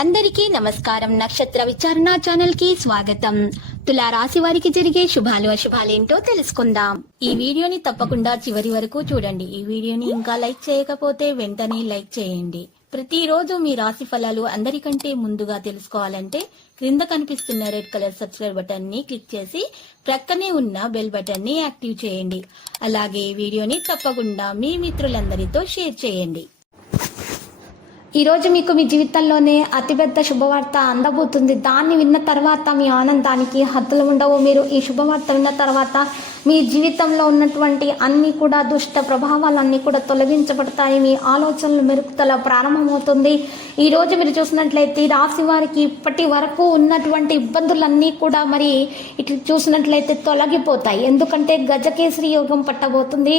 అందరికీ నమస్కారం. నక్షత్ర విచారణ ఛానల్ కి స్వాగతం. తులా రాశి వారికి జరిగే శుభాలు అశుభాలేంటో తెలుసుకుందాం. ఈ వీడియోని తప్పకుండా చివరి వరకు చూడండి. ఈ వీడియోని ఇంకా లైక్ చేయకపోతే వెంటనే లైక్ చేయండి. ప్రతిరోజు మీ రాశి ఫలాలు అందరికంటే ముందుగా తెలుసుకోవాలంటే క్రింద కనిపిస్తున్న రెడ్ కలర్ సబ్స్క్రైబ్ బటన్ ని క్లిక్ చేసి ప్రక్కనే ఉన్న బెల్ బటన్ ని యాక్టివ్ చేయండి. అలాగే ఈ వీడియోని తప్పకుండా మీ మిత్రులందరితో షేర్ చేయండి. ఈ రోజు మీకు మీ జీవితంలోనే అతిపెద్ద శుభవార్త అందబోతుంది. దాన్ని విన్న తర్వాత మీ ఆనందానికి హద్దులు ఉండవు. మీరు ఈ శుభవార్త విన్న తర్వాత మీ జీవితంలో ఉన్నటువంటి అన్ని కూడా దుష్ట ప్రభావాలన్నీ కూడా తొలగించబడతాయి. మీ ఆలోచనలు మెరుగుదల ప్రారంభమవుతుంది. ఈ రోజు మీరు చూసినట్లయితే రాశి వారికి ఇప్పటి వరకు ఉన్నటువంటి ఇబ్బందులన్నీ కూడా మరి ఇట్లా చూసినట్లయితే తొలగిపోతాయి. ఎందుకంటే గజకేసరి యోగం పట్టబోతుంది.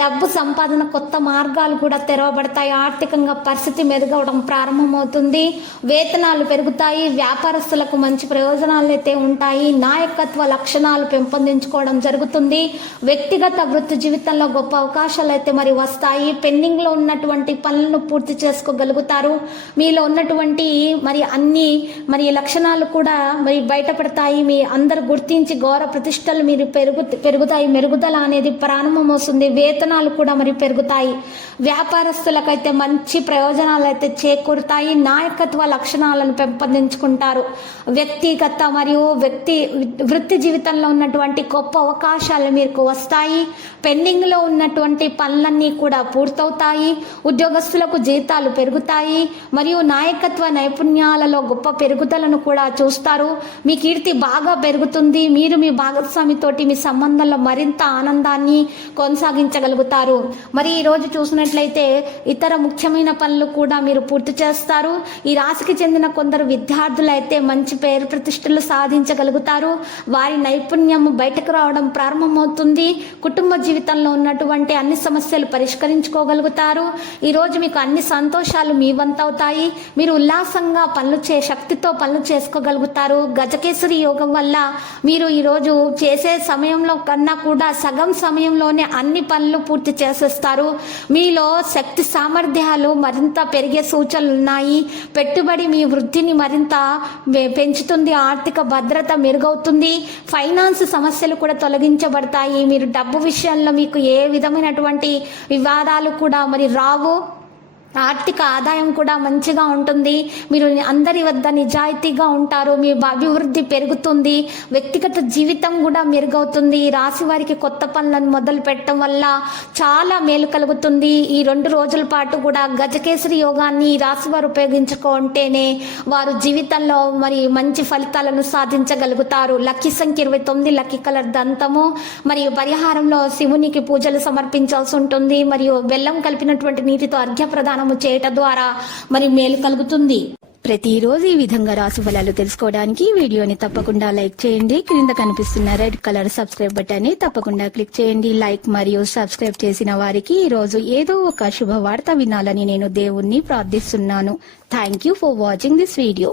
డబ్బు సంపాదన కొత్త మార్గాలు కూడా తెరవబడతాయి. ఆర్థికంగా పరిస్థితి మెరుగవడం ప్రారంభమవుతుంది. వేతనాలు పెరుగుతాయి. వ్యాపారస్తులకు మంచి ప్రయోజనాలు అయితే ఉంటాయి. నాయకత్వ లక్షణాలు పెంపొందించుకోవడం జరుగుతుంది. వ్యక్తిగత వృత్తి జీవితంలో గొప్ప అవకాశాలు అయితే మరి వస్తాయి. పెండింగ్ లో ఉన్నటువంటి పనులను పూర్తి చేసుకోగలుగుతారు. మీలో ఉన్నటువంటి మరి అన్ని మరి లక్షణాలు కూడా మరి బయటపడతాయి. మీ అందరు గుర్తించి గౌరవ ప్రతిష్టలు మీరు పెరుగుతాయి. మెరుగుదల అనేది ప్రారంభమవుతుంది. వేతనాలు కూడా మరి పెరుగుతాయి. వ్యాపారస్తులకైతే మంచి ప్రయోజనాలు అయితే చేకూరుతాయి. నాయకత్వ లక్షణాలను పెంపొందించుకుంటారు. వ్యక్తిగత మరియు వృత్తి జీవితంలో ఉన్నటువంటి గొప్ప అవకాశాలు మీకు వస్తాయి. పెండింగ్ లో ఉన్నటువంటి పనులన్నీ కూడా పూర్తవుతాయి. ఉద్యోగస్తులకు జీతాలు పెరుగుతాయి. మరియు నాయకత్వ నైపుణ్యాలలో గొప్ప పెరుగుదలను కూడా చూస్తారు. మీ కీర్తి బాగా పెరుగుతుంది. మీరు మీ భాగస్వామితోటి మీ సంబంధంలో మరింత ఆనందాన్ని కొనసాగించగలుగుతారు. మరి ఈ రోజు చూసినట్లయితే ఇతర ముఖ్యమైన పనులు కూడా మీరు పూర్తి చేస్తారు. ఈ రాశికి చెందిన కొందరు విద్యార్థులు అయితే మంచి పేరు ప్రతిష్టలు సాధించగలుగుతారు. వారి నైపుణ్యం బయటకు రావడం ప్రారంభమవుతుంది. కుటుంబ జీవితంలో ఉన్నటువంటి అన్ని సమస్యలు పరిష్కరించుకోగలుగుతారు. ఈ రోజు మీకు అన్ని సంతోషాలు మీ వంతవుతాయి. మీరు ఉల్లాసంగా శక్తితో పనులు చేసుకోగలుగుతారు. గజకేసరి యోగం వల్ల మీరు ఈ రోజు చేసే సమయంలో కన్నా కూడా సగం సమయంలోనే అన్ని పనులు పూర్తి చేసేస్తారు. మీలో శక్తి సామర్థ్యాలు మరింత పెరిగే సూచనలు ఉన్నాయి. పెట్టుబడి మీ వృద్ధిని మరింత పెంచుతుంది. ఆర్థిక భద్రత మెరుగవుతుంది. ఫైనాన్స్ సమస్యలు కూడా తొలగించబడతాయి. మీరు డబ్బు విషయంలో మీకు ఏ విధమైనటువంటి వివాదాలు కూడా మరి రావు. ఆర్థిక ఆదాయం కూడా మంచిగా ఉంటుంది. మీరు అందరి వద్ద నిజాయితీగా ఉంటారు. మీ అభివృద్ధి పెరుగుతుంది. వ్యక్తిగత జీవితం కూడా మెరుగవుతుంది. రాశి వారికి కొత్త పనులను మొదలు పెట్టడం వల్ల చాలా మేలు కలుగుతుంది. ఈ 2 రోజుల పాటు కూడా గజకేసరి యోగాన్ని రాశి వారు ఉపయోగించుకుంటేనే వారు జీవితంలో మరి మంచి ఫలితాలను సాధించగలుగుతారు. లక్కీ సంఖ్య 29, లక్కీ కలర్ దంతము. మరియు పరిహారంలో శివునికి పూజలు సమర్పించాల్సి ఉంటుంది. మరియు బెల్లం కలిపినటువంటి నీటితో అర్ఘ్య ప్రదానం చేయటం ద్వారా మరి మేలు కలుగుతుంది. ప్రతిరోజు ఈ విధంగా రాశి ఫలాలు తెలుసుకోవడానికి వీడియోని తప్పకుండా లైక్ చేయండి. క్రింద కనిపిస్తున్న రెడ్ కలర్ సబ్స్క్రైబ్ బటన్ ని తప్పకుండా క్లిక్ చేయండి. లైక్ మరియు సబ్స్క్రైబ్ చేసిన వారికి ఈ రోజు ఏదో ఒక శుభవార్త వినాలని నేను దేవుణ్ణి ప్రార్థిస్తున్నాను. Thank you for watching this video.